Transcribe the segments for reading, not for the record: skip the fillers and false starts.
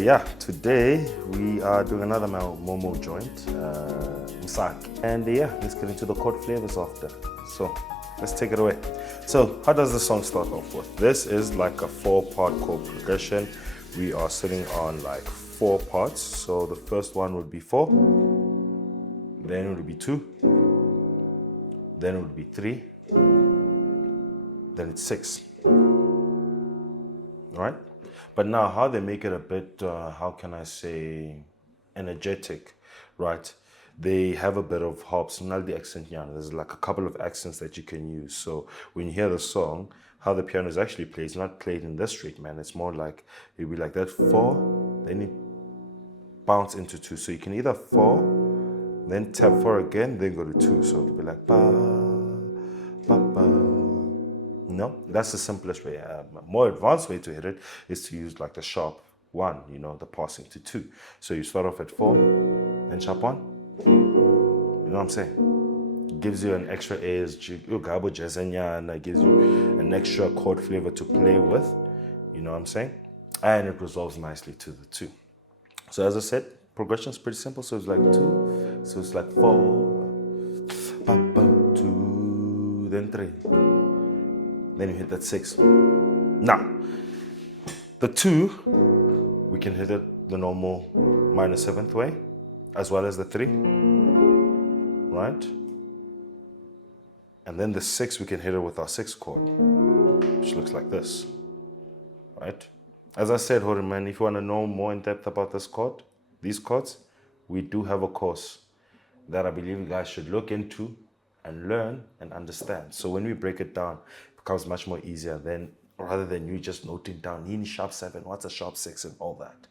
Yeah, today we are doing another Momo joint, Msake. And yeah, let's get into the chord flavors after. So let's take it away. So how does the song start off with? This is like a 4-part chord progression. We are sitting on like 4 parts. So the first one would be 4, then it would be 2, then it would be 3, then it's 6. All right? But now how they make it a bit, how can I say, energetic, right? They have a bit of hops, not the accent, there's like a couple of accents that you can use. So when you hear the song, how the piano is actually played, it's not played in this straight, man. It's more like, it'll be like that 4, then you bounce into 2. So you can either 4, then tap 4 again, then go to 2. So it'll be like ba, ba, ba. No, that's the simplest way. A more advanced way to hit it is to use like the sharp 1, the passing to 2. So you start off at 4, then sharp 1. You know what I'm saying? It gives you an extra gives you an extra chord flavor to play with. You know what I'm saying? And it resolves nicely to the 2. So as I said, progression is pretty simple. So it's like 2. So it's like 4, 2, then 3. Then you hit that 6. Now, the 2, we can hit it the normal minor 7th way, as well as the 3, right? And then the 6, we can hit it with our 6th chord, which looks like this, right? As I said, man, if you want to know more in depth about these chords, we do have a course that I believe you guys should look into and learn and understand. So when we break it down, it becomes much more easier rather than you just noting down in sharp 7, what's a sharp 6 and all that.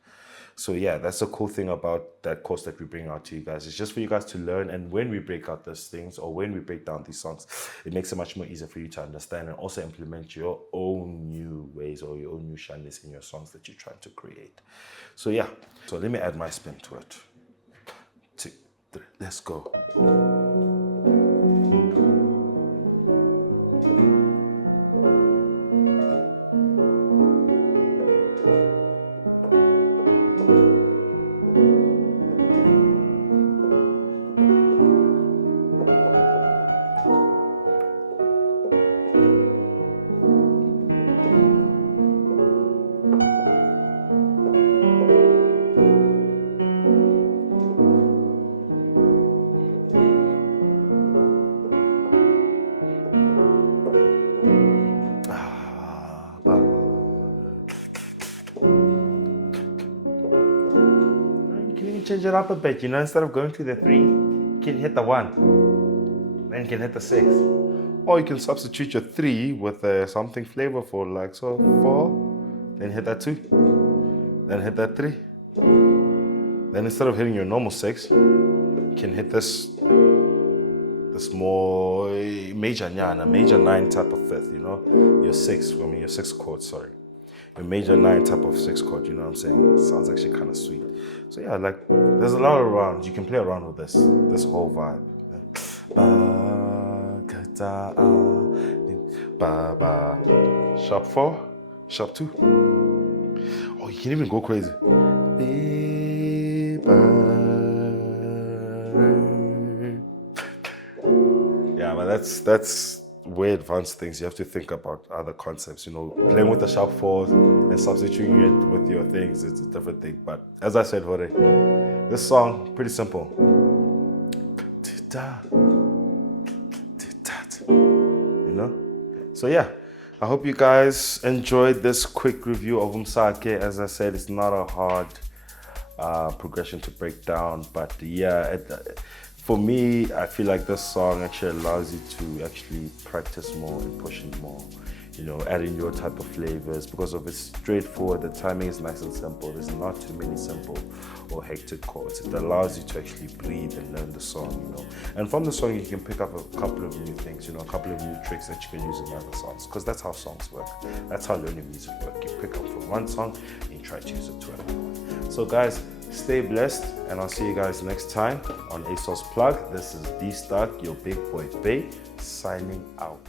So yeah, that's the cool thing about that course that we bring out to you guys. It's just for you guys to learn, and when we break out these things or when we break down these songs, it makes it much more easier for you to understand and also implement your own new ways or your own new shyness in your songs that you're trying to create. So yeah, so let me add my spin to it. 2, 3, let's go. Change it up a bit, instead of going to the 3, you can hit the 1, then you can hit the 6. Or you can substitute your 3 with something flavorful, like so 4, then hit that 2, then hit that 3. Then instead of hitting your normal 6, you can hit this more major 9 type of 5th, your 6th chord, sorry. A major 9 type of 6 chord, you know what I'm saying? It sounds actually kind of sweet. So yeah, like there's a lot of rounds. You can play around with this whole vibe. Sharp 4, sharp 2. Oh, you can even go crazy. Yeah, but that's way advanced things. You have to think about other concepts, playing with the sharp 4s and substituting it with your things. It's a different thing. But as I said, this song, pretty simple. So yeah, I hope you guys enjoyed this quick review of Msake. As I said, it's not a hard progression to break down, but yeah, for me, I feel like this song actually allows you to actually practice more and push it more, add in your type of flavors because of it's straightforward. The timing is nice and simple. There's not too many simple or hectic chords. It allows you to actually breathe and learn the song, And from the song, you can pick up a couple of new things, a couple of new tricks that you can use in other songs, because that's how songs work. That's how learning music works. You pick up from one song and you try to use it to another one. So guys, stay blessed, and I'll see you guys next time on Asourceplug. This is D-Stock, your big boy Bay, signing out.